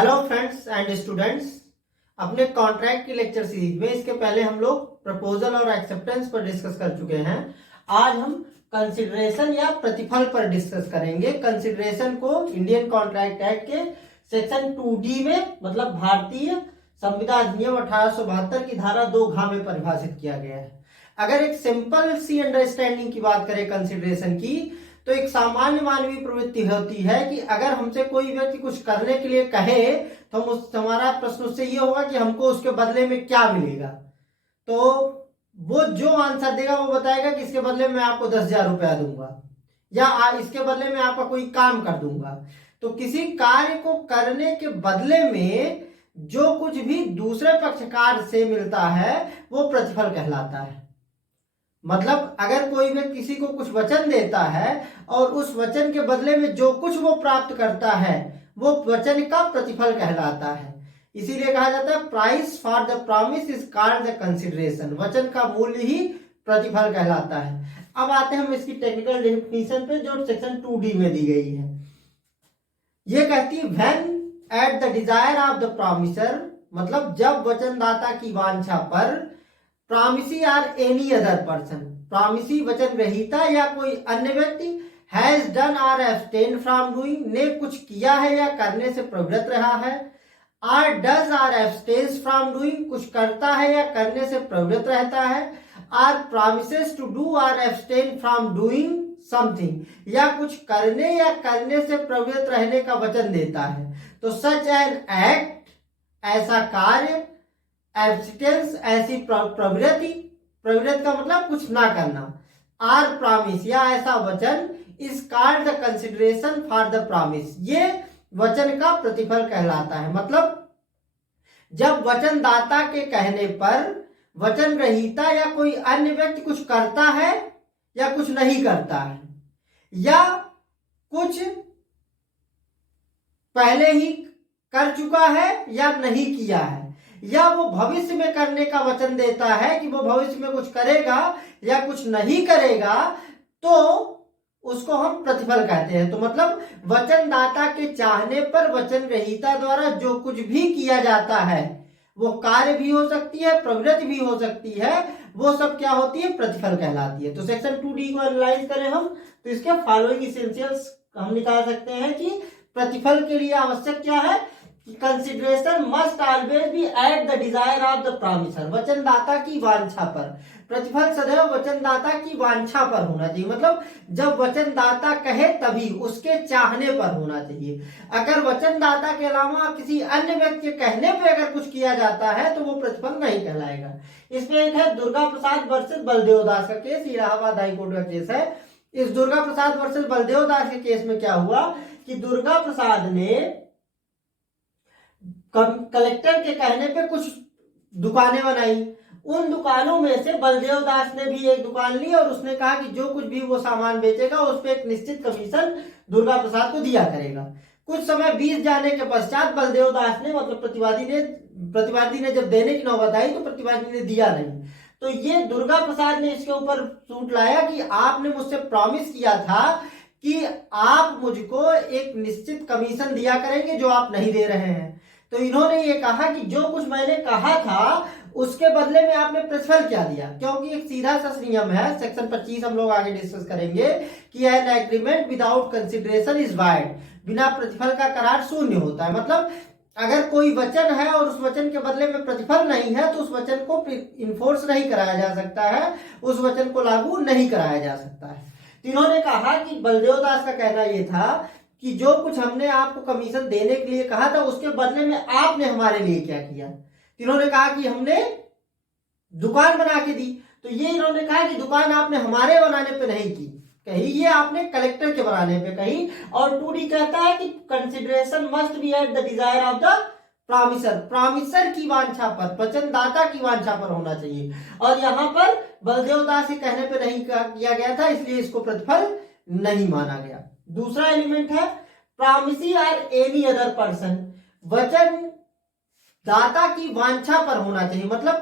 Hello friends and students, अपने contract की lecture series में इसके पहले हम लोग प्रपोजल और एक्सेप्टेंस पर डिस्कस कर चुके हैं। आज हम कंसिडरेशन या प्रतिफल पर डिस्कस करेंगे। कंसिडरेशन को इंडियन कॉन्ट्रैक्ट एक्ट के सेक्शन 2D में मतलब भारतीय संविदा अधिनियम 1872 की धारा 2 में परिभाषित किया गया है। अगर एक सिंपल सी अंडरस्टैंडिंग की बात करें कंसिडरेशन की, तो एक सामान्य मानवीय प्रवृत्ति होती है कि अगर हमसे कोई व्यक्ति कुछ करने के लिए कहे तो हमारा प्रश्न उससे ये होगा कि हमको उसके बदले में क्या मिलेगा। तो वो जो आंसर देगा वो बताएगा कि इसके बदले में आपको 10,000 रुपया दूंगा या इसके बदले में आपका कोई काम कर दूंगा। तो किसी कार्य को करने के बदले में जो कुछ भी दूसरे पक्षकार से मिलता है वो प्रतिफल कहलाता है। मतलब अगर कोई व्यक्ति किसी को कुछ वचन देता है और उस वचन के बदले में जो कुछ वो प्राप्त करता है वो वचन का प्रतिफल कहलाता है। इसीलिए कहा जाता है price for the promise is called the consideration. वचन का मूल्य ही प्रतिफल कहलाता है। अब आते हैं हम इसकी टेक्निकल डेफिनेशन पे जो सेक्शन 2D में दी गई है। ये कहती है when eight the desire of the promiser, मतलब जब वचनदाता की वांछा पर promisee are any other person, promisee वचन ग्रहीता या कोई अन्य व्यक्ति हैज डन और एब्सटेन फ्रॉम डूइंग, ने कुछ किया है या करने से प्रवृत्त रहा है, आर डज और एब्सटेन्स फ्रॉम डूइंग, कुछ करता है या करने से प्रवृत्त रहता है, आर प्रॉमिसेस टू डू और एब्सटेन फ्रॉम डूइंग समथिंग, या कुछ करने या करने से प्रवृत्त रहने का वचन देता है। तो सच एन एक्ट, ऐसा कार्य, एब्स्टेंस, ऐसी प्रवृत्ति, प्रवृत्ति का मतलब कुछ ना करना, आर प्रॉमिस, या ऐसा वचन, is called the consideration for the promise, ये वचन का प्रतिफल कहलाता है। मतलब जब वचनदाता के कहने पर वचन ग्रहीता या कोई अन्य व्यक्ति कुछ करता है या कुछ नहीं करता है, या कुछ पहले ही कर चुका है या नहीं किया है, या वो भविष्य में करने का वचन देता है कि वो भविष्य में कुछ करेगा या कुछ नहीं करेगा, तो उसको हम प्रतिफल कहते हैं। तो मतलब वचनदाता के चाहने पर वचन ग्रहीता द्वारा जो कुछ भी किया जाता है, वो कार्य भी हो सकती है, प्रवृत्ति भी हो सकती है, वो सब क्या होती है, प्रतिफल कहलाती है। तो सेक्शन 2D को एनालाइज करें हम, तो इसके फॉलोइंग इसेंशियल्स हम निकाल सकते हैं कि प्रतिफल के लिए आवश्यक क्या है। Consideration must always be at the desire of the promisor, वचनदाता की वांछा पर। प्रतिफल सदैव वचनदाता की वांछा पर होना चाहिए, मतलब जब वचनदाता कहे तभी, उसके चाहने पर होना चाहिए। अगर वचनदाता के अलावा किसी अन्य व्यक्ति के कहने पे अगर कुछ किया जाता है तो वो प्रतिफल नहीं कहलाएगा। इसमें एक है दुर्गा प्रसाद वर्सेस बलदेव दास का केस, इलाहाबाद हाईकोर्ट का केस है। इस दुर्गा प्रसाद वर्सेस बलदेव दास के केस में क्या हुआ कि दुर्गा प्रसाद ने कलेक्टर के कहने पे कुछ दुकानें बनाई। उन दुकानों में से बलदेव दास ने भी एक दुकान ली और उसने कहा कि जो कुछ भी वो सामान बेचेगा उस पर एक निश्चित कमीशन दुर्गा प्रसाद को दिया करेगा। कुछ समय बीत जाने के पश्चात बलदेव दास ने, मतलब प्रतिवादी ने जब देने की नौबत आई तो प्रतिवादी ने दिया नहीं। तो ये दुर्गा प्रसाद ने इसके ऊपर सूट लाया कि आपने मुझसे प्रॉमिस किया था कि आप मुझको एक निश्चित कमीशन दिया करेंगे जो आप नहीं दे रहे हैं। तो इन्होंने ये कहा कि जो कुछ मैंने कहा था उसके बदले में आपने प्रतिफल क्या दिया, क्योंकि एक सीधा सा नियम है, सेक्शन 25 हम लोग आगे डिस्कस करेंगे कि an agreement without consideration is wide, बिना प्रतिफल का करार शून्य होता है। मतलब अगर कोई वचन है और उस वचन के बदले में प्रतिफल नहीं है तो उस वचन को इन्फोर्स नहीं कराया जा सकता है, उस वचन को लागू नहीं कराया जा सकता है। तो इन्होंने कहा कि बलदेव दास का कहना यह था कि जो कुछ हमने आपको कमीशन देने के लिए कहा था उसके बदले में आपने हमारे लिए क्या किया। इन्होंने कहा कि हमने दुकान बना के दी। तो ये इन्होंने कहा कि दुकान आपने हमारे बनाने पे नहीं की, कहीं ये आपने कलेक्टर के बनाने पे कही। और 2D कहता है कि consideration must be at the desire of the promiser, promiser की वांछा पर, वचनदाता की वांछा पर होना चाहिए। और यहाँ पर बलदेव दास के कहने पे नहीं किया गया था, इसलिए इसको प्रतिफल नहीं माना गया। दूसरा एलिमेंट है प्रॉमिसी और एनी अदर पर्सन, वचन दाता की वांछा पर होना चाहिए। मतलब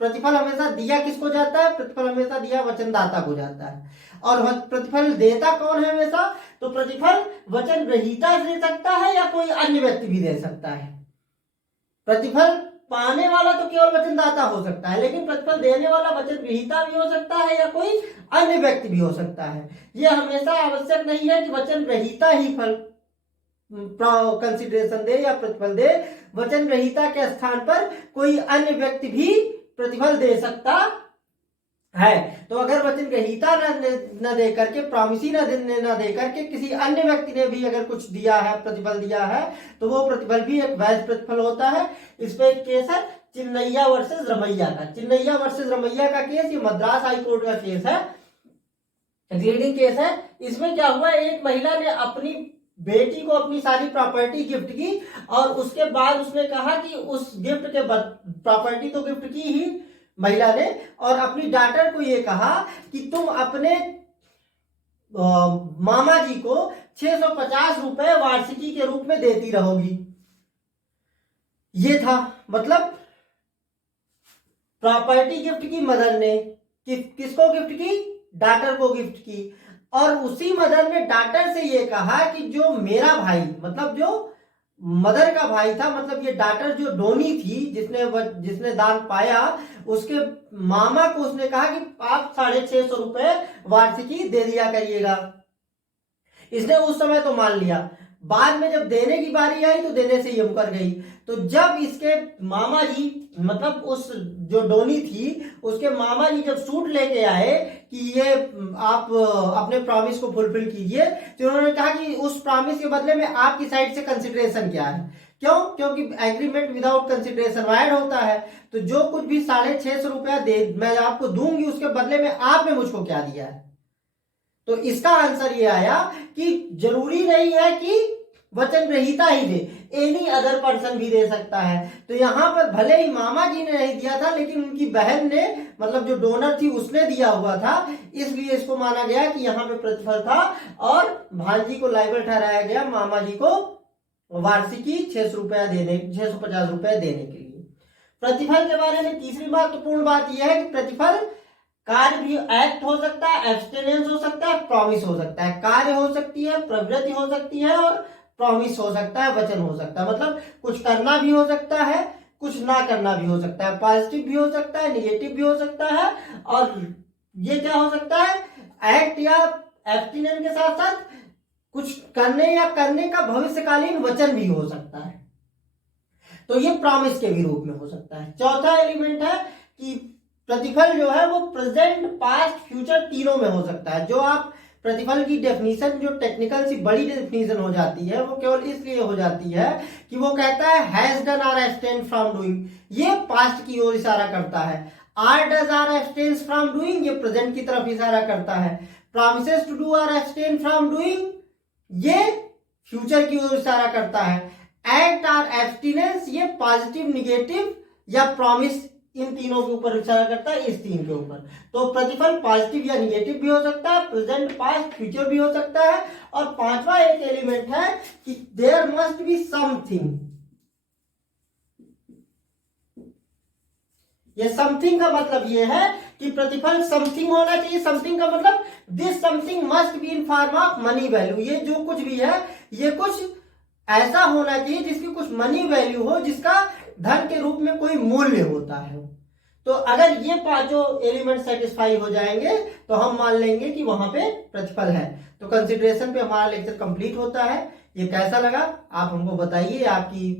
प्रतिफल हमेशा दिया किसको जाता है? प्रतिफल हमेशा दिया वचनदाता को जाता है। और प्रतिफल देता कौन है हमेशा? तो प्रतिफल वचन ग्रहीता दे सकता है या कोई अन्य व्यक्ति भी दे सकता है। प्रतिफल पाने वाला तो केवल वचनदाता हो सकता है, लेकिन प्रतिफल देने वाला वचन ग्रहीता भी हो सकता है या कोई अन्य व्यक्ति भी हो सकता है। यह हमेशा आवश्यक नहीं है कि वचन ग्रहीता ही फल कंसिडरेशन दे या प्रतिफल दे। वचन ग्रहीता के स्थान पर कोई अन्य व्यक्ति भी प्रतिफल दे सकता है। तो अगर वचन ग्रहीता न दे करके, प्रॉमिसी न दे करके किसी अन्य व्यक्ति ने भी अगर कुछ दिया है, प्रतिफल दिया है, तो वो प्रतिफल भी एक वैध प्रतिफल होता है। इस पे एक केस है चिन्नैया वर्सेस रमैया का। चिन्नैया वर्सेस रमैया का केस ये मद्रास हाई कोर्ट का केस है, लीडिंग केस है। इसमें क्या हुआ, एक महिला ने अपनी बेटी को अपनी सारी प्रॉपर्टी गिफ्ट की और उसके बाद उसने कहा कि उस गिफ्ट के प्रॉपर्टी तो गिफ्ट की ही महिला ने, और अपनी डॉटर को ये कहा कि तुम अपने मामा जी को 650 रुपए वार्षिकी के रूप में देती रहोगी। ये था मतलब प्रॉपर्टी गिफ्ट की मदर ने, किसको गिफ्ट की? डॉटर को गिफ्ट की। और उसी मदर ने डॉटर से ये कहा कि जो मेरा भाई, मतलब जो मदर का भाई था, मतलब ये डॉटर जो डोनी थी जिसने दान पाया, उसके मामा को उसने कहा कि आप 650 रुपए वार्षिकी दे दिया करिएगा। इसने उस समय तो मान लिया, बाद में जब देने की बारी आई तो देने से ये मुकर गई। तो जब इसके मामा जी, मतलब उस जो डोनी थी उसके मामा जी जब सूट लेके आए कि ये आप अपने प्रॉमिस को फुलफिल कीजिए, तो उन्होंने कहा कि उस प्रॉमिस के बदले में आपकी साइड से कंसिडरेशन क्या है। क्यों? क्योंकि एग्रीमेंट विदाउट कंसिडरेशन वायड होता है। तो जो कुछ भी 650 रुपया मैं आपको दूंगी, उसके बदले में आपने मुझको क्या दिया है। तो इसका आंसर ये आया कि जरूरी नहीं है कि वचन ग्रहीता ही दे, एनी अदर पर्सन भी दे सकता है। तो यहाँ पर भले ही मामा जी ने नहीं दिया था, लेकिन उनकी बहन ने, मतलब जो डोनर थी उसने दिया हुआ था, इसलिए इसको माना गया कि यहाँ पे प्रतिफल था और भांजी को लायबल ठहराया गया मामा जी को वार्षिकी 650 रुपया देने के लिए। प्रतिफल के बारे में तीसरी महत्वपूर्ण बात यह है कि प्रतिफल कार्य भी, एक्ट हो सकता है, एब्सटेनेंस हो सकता है, प्रॉमिस हो सकता है। कार्य हो सकती है, प्रवृत्ति हो सकती है और प्रॉमिस हो सकता है, वचन हो सकता है। मतलब कुछ करना भी हो सकता है, कुछ ना करना भी हो सकता है, पॉजिटिव भी हो सकता है, निगेटिव भी हो सकता है। और ये क्या हो सकता है, एक्ट या एब्सटेनेंस के साथ साथ कुछ करने या करने का भविष्यकालीन वचन भी हो सकता है। तो ये प्रॉमिस के भी रूप में हो सकता है। चौथा एलिमेंट है कि प्रतिफल जो है वो प्रेजेंट, पास्ट, फ्यूचर तीनों में हो सकता है। जो आप प्रतिफल की डेफिनेशन, जो टेक्निकल सी बड़ी डेफिनेशन हो जाती है, वो केवल इसलिए हो जाती है कि वो कहता है has done or abstain from doing, ये पास्ट की ओर इशारा करता है। Or does or abstain from doing, ये प्रेजेंट की तरफ इशारा करता है। Promises to do or abstain from doing, ये फ्यूचर की ओर इशारा करता है। एक्ट आर एब्सटिनेंस, ये पॉजिटिव, निगेटिव या प्रॉमिस, इन तीनों के ऊपर इशारा करता है, इस तीन के ऊपर। तो प्रतिफल पॉजिटिव या निगेटिव भी हो सकता है, प्रेजेंट, पास्ट, फ्यूचर भी हो सकता है। और पांचवा एक एलिमेंट है कि देयर मस्ट बी समथिंग। ये समथिंग का मतलब ये है कि प्रतिफल समथिंग होना चाहिए। समथिंग का मतलब this something must be in form of money value. ये जो कुछ भी है, ये कुछ ऐसा होना चाहिए जिसकी कुछ मनी वैल्यू हो, जिसका धन के रूप में कोई मूल्य होता है। तो अगर ये पांचों एलिमेंट सेटिस्फाई हो जाएंगे तो हम मान लेंगे कि वहां पे प्रतिफल है। तो कंसिडरेशन पे हमारा लेक्चर कंप्लीट होता है। ये कैसा लगा आप हमको बताइए, आपकी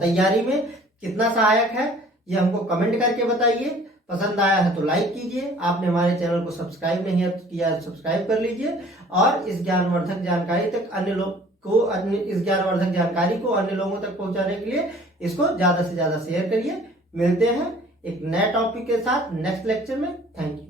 तैयारी में कितना सहायक है ये हमको कमेंट करके बताइए। पसंद आया है तो लाइक कीजिए, आपने हमारे चैनल को सब्सक्राइब नहीं किया सब्सक्राइब कर लीजिए, और इस ज्ञानवर्धक जानकारी तक अन्य लोगों तक पहुंचाने के लिए इसको ज्यादा से ज्यादा शेयर करिए। मिलते हैं एक नए टॉपिक के साथ नेक्स्ट लेक्चर में। Thank you.